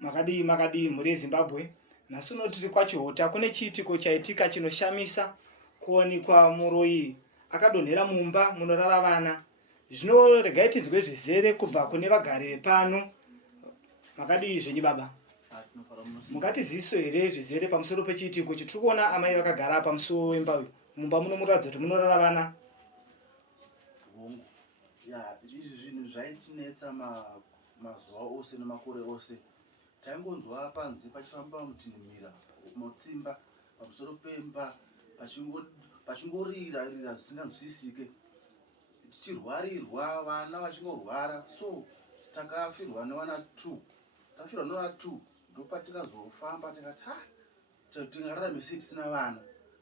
makadi mhuri yeZimbabwe. Nhasi uno tiri kwaChihota, kune chiitiko chaitika chinoshamisa kuwanikwa muroyi akadonhera mumba munorara vana. Zvino regai tinzwe zvizere kubva kune vagari vepano. Makadi zvenyu baba, mungatiziviso here zvizere pamusoro pechiitiko chitiri kuona amai vakagara pamusuwo wemba uyu? Mumba muno munoratidza kuti munorara vana. Izvi zvinhu zvaitinetsa mazuva ose nemakore ose. Taingonzwa panze pachifamba mutinhimira mutsimba pamusoro pemba pachingorira zvisinganzwisisike, tichirwarirwa vana vachingorwara. So takafirwa nevana 2 ndopatikazofamba tikati tingararame sei tisina vana.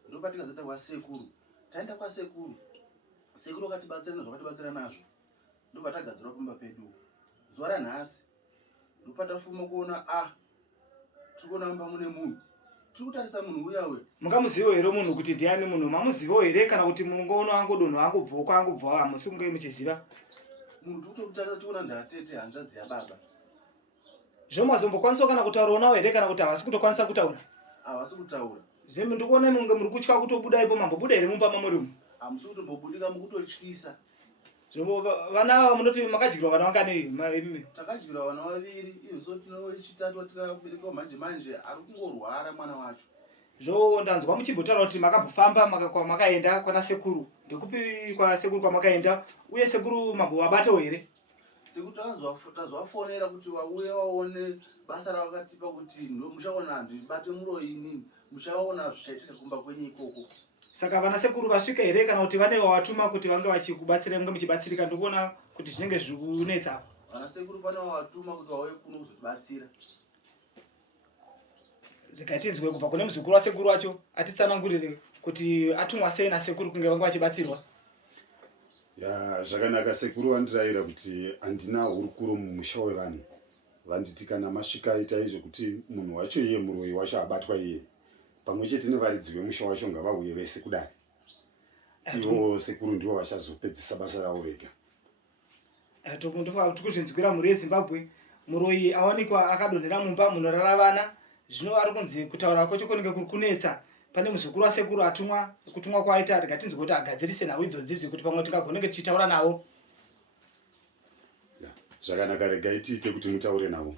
Ndopatikazoenda kwasekuru. Taenda kwasekuru, sekuru akatibatsira nezvakatibatsira nazvo, ndobva tagadzirwa pamba pedu. Zuva ranhasi ndopatafuma kuona tikuona mumba mune munhu, tiri kutarisa munhu uyawe. Mungamuzivo here munhu kuti ndiani munhu? Mamuzivo here kana kuti mungoona angodonho angobva hamusi kunge muchiziva? Munhu tikutotarisa tiona ndatete hanzvadzi yababa. Zvomazombokwanisa kana kutaurawo navo here kana kuti havasi kutokwanisa kutaura? Havasi kutaura. Zvembe ndikuona munge muri kutya kutobuda ipo, mambobuda here mumba mamuri umu? Hamusi kutombobudika, mukutotyisa. Zvombo vana ava munoti makadyirwa vana vangani? Takadyirwa vana 2, izvo tinowechitatu watikabereka manje ari kungorwara mwana wacho. Zvo ndanzwa muchimbotaura kuti makambofamba makaenda kwana sekuru. Ndekupi kwa sekuru kwamakaenda? Uye sekuru mambovabatawo here? Sekuru tazvafonera kuti wauye waone basa ravakatipa kuti muchaona ndibate muroyi inini, muchaona zvichaitika kumba kwenyu ikoko. Saka vana sekuru vasvika here kana kuti vane wawatuma kuti vange vachikubatsira munge muchibatsirika? Ndikuona kuti zvinenge zviri kunetsa. Vana sekuru pane wawatuma kuti wauye kuno kuzotibatsira. Zvikatinzwe kubva kune muzukuru wasekuru wacho atitsanangurire kuti atumwa sei nasekuru kunge vange vachibatsirwa. Zvakanaka. Sekuru vandirayira kuti handina hurukuro mumusha wevanhu. Vanditi kana masvika ita izvo kuti munhu wacho iye muroyi wacho abatwa iye, pamwe chete nevaridzi vemusha wacho ngavauye vese kudai. Ivo sekuru ndivo vachazopedzisa basa ravo vega. Ndofunga kuti kuzvinzwira mhuri yeZimbabwe, muroyi awanikwa akadonhera mumba munorara vana. Zvino ari kunzi kutaura kwacho kunenge kuri kunetsa. Pane muzukuru wasekuru atumwa, kutumwa kwaita rikatinzwe kuti agadzirise nhau idzodzidzi kuti pamwe tingagonenge tichitaura navo. Zvakanaka, regai tiite kuti mutaure navo.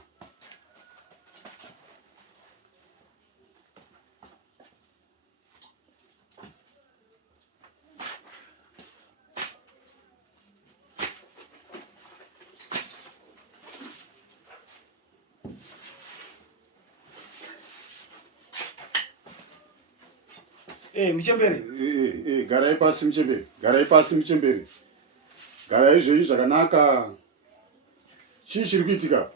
Muchembere. Garai pasi muchembere. Garai pasi muchembere. Garai izvoi zvakanaka. Chii chiri kuitika?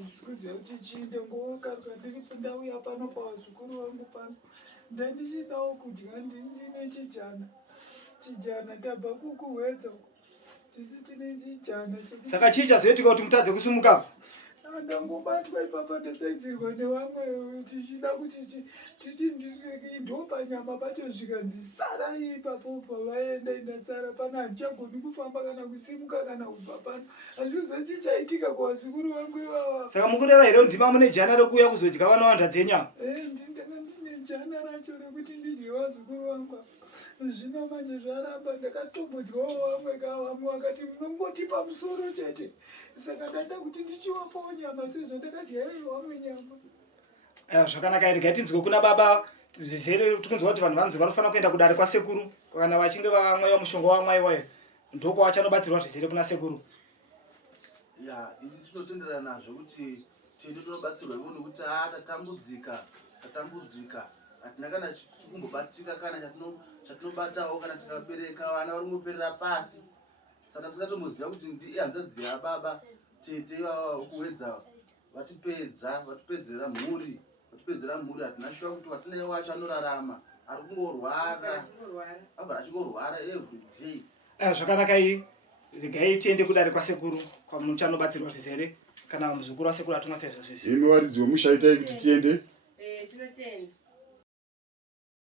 Ndikuziva kuti chiinde ngowakarwa ndiri pandauya pano pavazukuru vangu pano. Ndandichidawo kudya ndine chijana tabva kukuhwedza tisi tine chijana. Saka chii chazoitika kuti mutadze kusimuka? Ndangobatwa ipapa ndasaidzirwa nevamwe tichida kuti ndo panyama pacho zvikanzi sarai ipapo pavaenda indasara pano, handichagoni kufamba kana kusimuka kana kubva pano. Asi chichaitika kuvazukuru vangu ivava. Saka mukureva here ndima mune jana rokuuya kuzodya vana vanda dzenyu? Ndine jana racho rekuti ndidye vazukuru vangu. Zvino manje zvaramba, ndakatombodywawo vamwe vakati munongotipa musoro chete. Saka ndada kuti ndichiwapawo nyama sezvo ndakadya vamwe nyama. Zvakanaka. Regai tinzwe kuna baba zvizere. Tikunzwa kuti vanhu vanzi vanofanira kuenda kudare kwasekuru kana vachinge vamwewa mushonga wamwai wayo, ndokwavachanobatsirwa zvizere kuna sekuru. Ini tinotendera nazvo kuti tiende tonobatsirwa ivo nekuti tatambudzika. Hatina kana chikumbobatika kana chatinobatawo kana tikabereka vana vari kungoperera pasi. Saka tisatomuziva kuti ndiye hanzvadzi yababa tete kuwedza vatipedzera mhuri. Hatina shuwa kuti watinai wacho anorarama, ari kungorwara, abva achingorwara every day. Zvakanaka. Regai tiende kudare kwasekuru kwamuchanobatsirwa zvizere kana muzukuru wasekuru atumwa sezvo zvizvi. Imi varidzi vemusha, itai kuti tiende. Tinotenda.